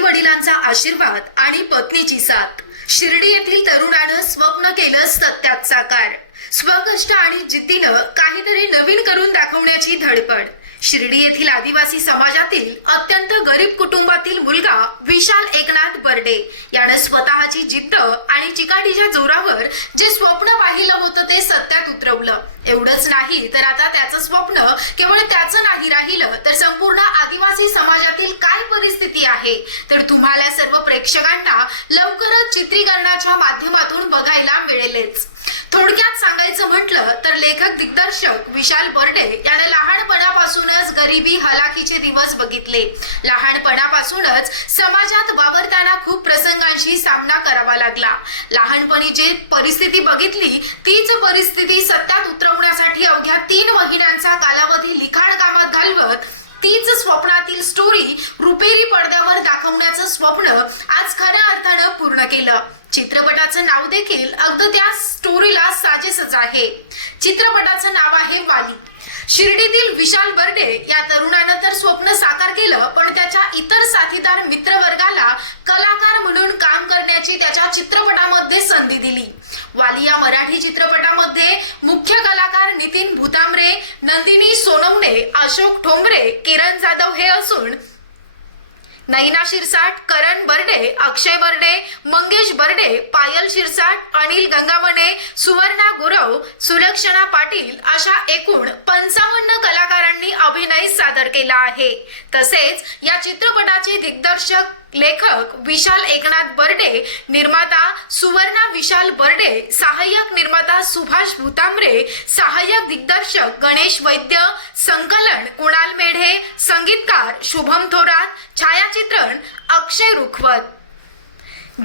वडिलांचा आशीर्वाद आणि पत्नीची साथ. शिर्डी येथील तरुणानं स्वप्न केलं सत्यात साकार स्वकष्ट आणि जिद्दीनं काहीतरी नवीन करून दाखवण्याची धडपड. शिर्डी येथील आदिवासी समाजातील अत्यंत गरीब कुटुंबातील मुलगा विशाल एकनाथ बर्डे यानं स्वतःची जिद्द आणि चिकाटीच्या जोरावर जे स्वप्न पाहिलं होतं ते सत्यात उतरवलं. एवढंच नाही तर आता त्याचं स्वप्न केवळ त्याचं नाही राहिलं तर संपूर्ण आदिवासी समाजातील काय परिस्थिती आहे? तर तुम्हाला सर्व प्रेक्षकांना लवकरच चित्रीकरणाच्या माध्यमातून बघायला मिळेलच. थोडक्यात सांगायचं म्हटलं तर लेखक दिग्दर्शक विशाल बर्डे याने लहानपणापासूनच गरिबी हलाखीचे दिवस बघितले. लहानपणापासूनच समाजात वावरताना खूप प्रसंगांशी सामना करावा लागला. लहानपणी जे परिस्थिती बघितली तीच परिस्थिती सत्यात उतर या तीन महिन्यांचा कालावधी लिखाण कामात घालवत तीच स्वप्नातील स्टोरी रुपेरी पडद्यावर दाखवण्याचं स्वप्न आज खऱ्या अर्थानं पूर्ण केलं. चित्रपटाचं नाव देखील अगदी त्या स्टोरीला साजेसच आहे. चित्रपटाचं नाव आहे वाली. शिर्डीतील विशाल बर्डे या तरुणानं तर स्वप्न साकार केलं पण त्याच्या इतर साथीदार मित्रवर्गाला कलाकार म्हणून काम करण्याची त्याच्या चित्रपटामध्ये संधी दिली. वाली या मराठी चित्रपटामध्ये मुख्य कलाकार नितीन नंदिनी सोनवणे अशोक ठोंबरे किरण जाधव हे असून नैना शिरसाट करण बर्डे अक्षय बर्डे मंगेश बर्डे पायल शिरसाट अनिल गंगावणे सुवर्णा गुरव सुलक्षणा पाटील अशा एकूण पंचावन्न अभिनय सादर केला आहे. तसेच या चित्रपटाचे दिग्दर्शक लेखक विशाल एकनाथ बर्डे निर्माता सुवर्णा विशाल बर्डे सहाय्यक निर्माता सुभाष भूतांबरे सहाय्यक दिग्दर्शक गणेश वैद्य संकलन कुणाल मेढे संगीतकार शुभम थोरात छायाचित्रण अक्षय रुखवत.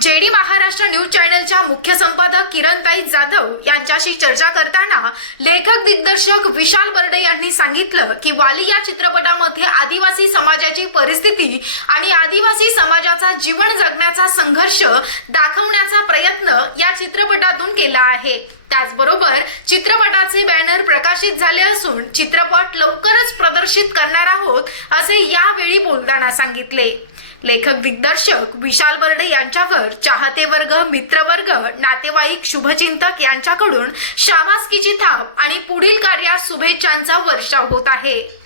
जेडी महाराष्ट्र न्यूज चॅनलच्या मुख्य संपादक किरणताई जाधव यांच्याशी चर्चा करताना लेखक दिग्दर्शक विशाल बर्डे यांनी सांगितलं की वाली या चित्रपटामध्ये आदिवासी समाजाची परिस्थिती आणि आदिवासी समाजाचा जीवन जगण्याचा संघर्ष दाखवण्याचा प्रयत्न या चित्रपटातून केला आहे. त्याचबरोबर चित्रपटाचे बॅनर प्रकाशित झाले असून चित्रपट लवकरच प्रदर्शित करणार आहोत असे यावेळी बोलताना सांगितले. लेखक दिग्दर्शक विशाल बर्डे यांच्यावर चाहते वर्ग मित्रवर्ग नातेवाईक शुभचिंतक यांच्याकडून शाबासकीची थाप आणि पुढील कार्यात शुभेच्छांचा वर्षाव होत आहे.